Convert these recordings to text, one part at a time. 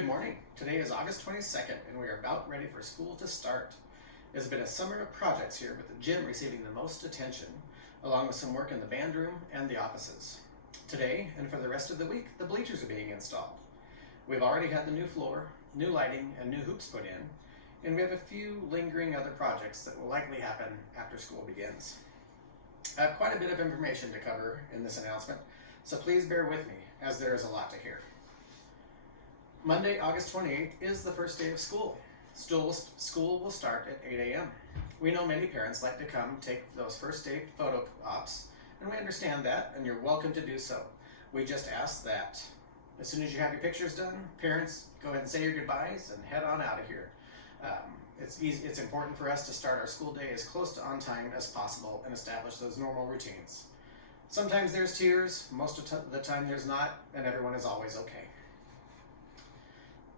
Good morning. Today is August 22nd and we are about ready for school to start. It's been a summer of projects here with the gym receiving the most attention, along with some work in the band room and the offices. Today and for the rest of the week, the bleachers are being installed. We've already had the new floor, new lighting, and new hoops put in, and we have a few lingering other projects that will likely happen after school begins. I have quite a bit of information to cover in this announcement, so please bear with me as there is a lot to hear. Monday, August 28th is the first day of school. School will start at 8 a.m. We know many parents like to come take those first day photo ops, and we understand that, and you're welcome to do so. We just ask that as soon as you have your pictures done, parents go ahead and say your goodbyes and head on out of here. It's important for us to start our school day as close to on time as possible and establish those normal routines. Sometimes there's tears, most of the time there's not, and everyone is always okay.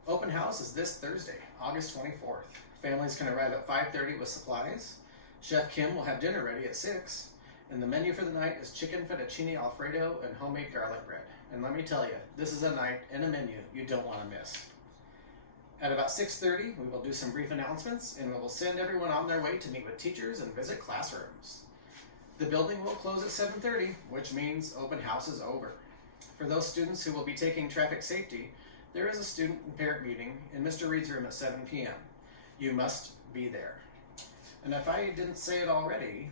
Open house is this Thursday, August 24th. Families can arrive at 5:30 with supplies. Chef Kim will have dinner ready at 6, and the menu for the night is chicken fettuccine alfredo and homemade garlic bread. And let me tell you, this is a night and a menu you don't want to miss. At about 6:30, we will do some brief announcements, and we will send everyone on their way to meet with teachers and visit classrooms. The building will close at 7:30, which means open house is over. For those students who will be taking traffic safety, there is a student and parent meeting in Mr. Reed's room at 7 p.m. You must be there. And if I didn't say it already,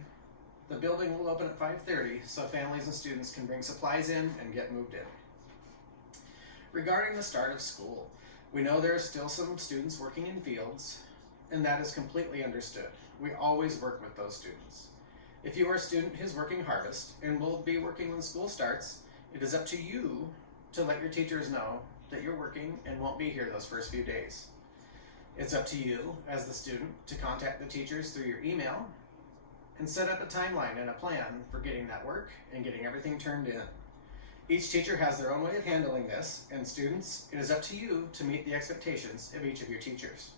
the building will open at 5:30 so families and students can bring supplies in and get moved in. Regarding the start of school, we know there are still some students working in fields, and that is completely understood. We always work with those students. If you are a student who's working harvest and will be working when school starts, it is up to you to let your teachers know that you're working and won't be here those first few days. It's up to you as the student to contact the teachers through your email and set up a timeline and a plan for getting that work and getting everything turned in. Each teacher has their own way of handling this, and students, it is up to you to meet the expectations of each of your teachers.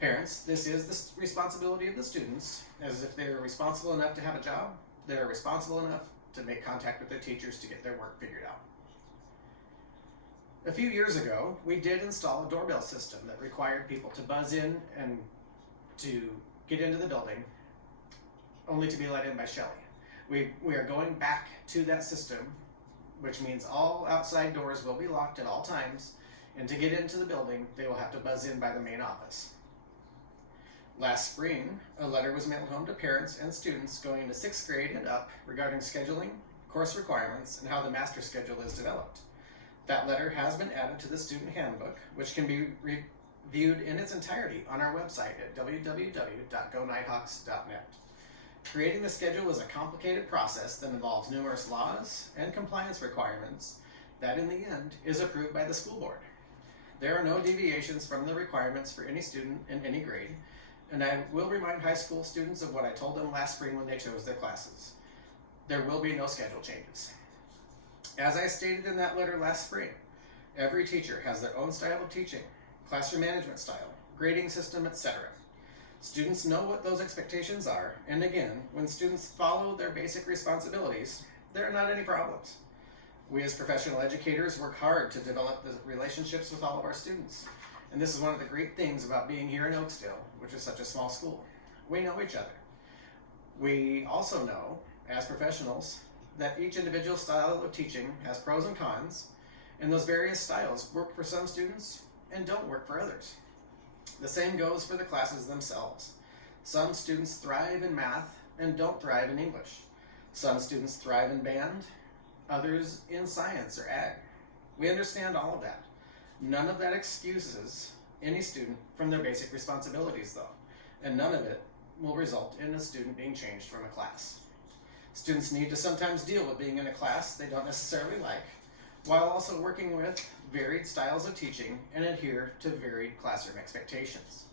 Parents, this is the responsibility of the students, as if they are responsible enough to have a job, they are responsible enough to make contact with their teachers to get their work figured out. A few years ago, we did install a doorbell system that required people to buzz in and to get into the building, only to be let in by Shelley. We are going back to that system, which means all outside doors will be locked at all times, and to get into the building, they will have to buzz in by the main office. Last spring, a letter was mailed home to parents and students going into 6th grade and up regarding scheduling, course requirements, and how the master schedule is developed. That letter has been added to the student handbook, which can be reviewed in its entirety on our website at www.gonighthawks.net. Creating the schedule is a complicated process that involves numerous laws and compliance requirements that in the end is approved by the school board. There are no deviations from the requirements for any student in any grade, and I will remind high school students of what I told them last spring when they chose their classes. There will be no schedule changes. As I stated in that letter last spring, every teacher has their own style of teaching, classroom management style, grading system, etc. Students know what those expectations are, and again, when students follow their basic responsibilities, there are not any problems. We as professional educators work hard to develop the relationships with all of our students, and this is one of the great things about being here in Oaksdale, which is such a small school. We know each other. We also know, as professionals, that each individual style of teaching has pros and cons, and those various styles work for some students and don't work for others. The same goes for the classes themselves. Some students thrive in math and don't thrive in English. Some students thrive in band, others in science or ag. We understand all of that. None of that excuses any student from their basic responsibilities though, and none of it will result in a student being changed from a class. Students need to sometimes deal with being in a class they don't necessarily like, while also working with varied styles of teaching and adhere to varied classroom expectations.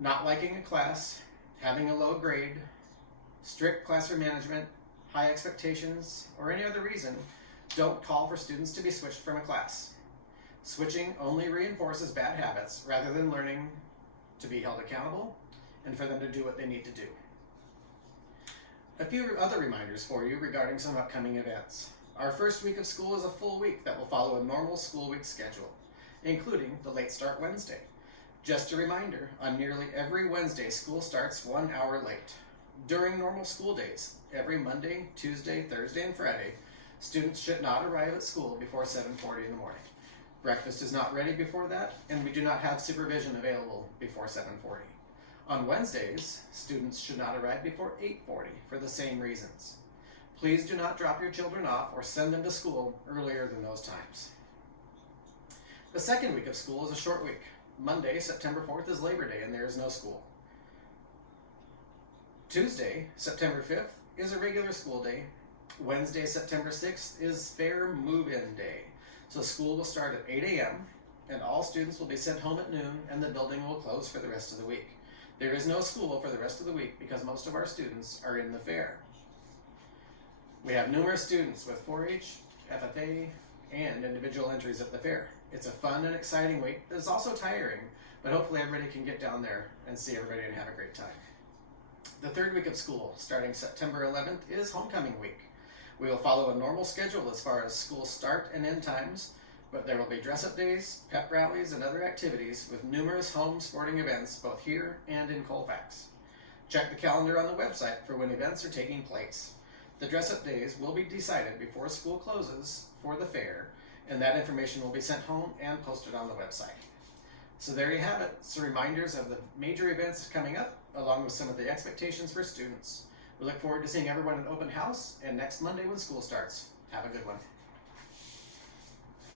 Not liking a class, having a low grade, strict classroom management, high expectations, or any other reason don't call for students to be switched from a class. Switching only reinforces bad habits rather than learning to be held accountable and for them to do what they need to do. A few other reminders for you regarding some upcoming events. Our first week of school is a full week that will follow a normal school week schedule. including the Late Start Wednesday. Just a reminder, on nearly every Wednesday, school starts 1 hour late. During normal school days, every Monday, Tuesday, Thursday, and Friday, students should not arrive at school before 7:40 in the morning. Breakfast is not ready before that, and we do not have supervision available before 7:40. On Wednesdays, students should not arrive before 8:40 for the same reasons. Please do not drop your children off or send them to school earlier than those times. The second week of school is a short week. Monday, September 4th is Labor Day and there is no school. Tuesday, September 5th is a regular school day. Wednesday, September 6th is Fair Move-In Day. So school will start at 8 a.m. and all students will be sent home at noon and the building will close for the rest of the week. There is no school for the rest of the week because most of our students are in the fair. We have numerous students with 4-H, FFA, and individual entries at the fair. It's a fun and exciting week. It's also tiring, but hopefully everybody can get down there and see everybody and have a great time. The third week of school, starting September 11th, is homecoming week. We will follow a normal schedule as far as school start and end times, but there will be dress-up days, pep rallies, and other activities with numerous home sporting events both here and in Colfax. Check the calendar on the website for when events are taking place. The dress-up days will be decided before school closes for the fair, and that information will be sent home and posted on the website. So there you have it, some reminders of the major events coming up, along with some of the expectations for students. We look forward to seeing everyone at open house and next Monday when school starts. Have a good one.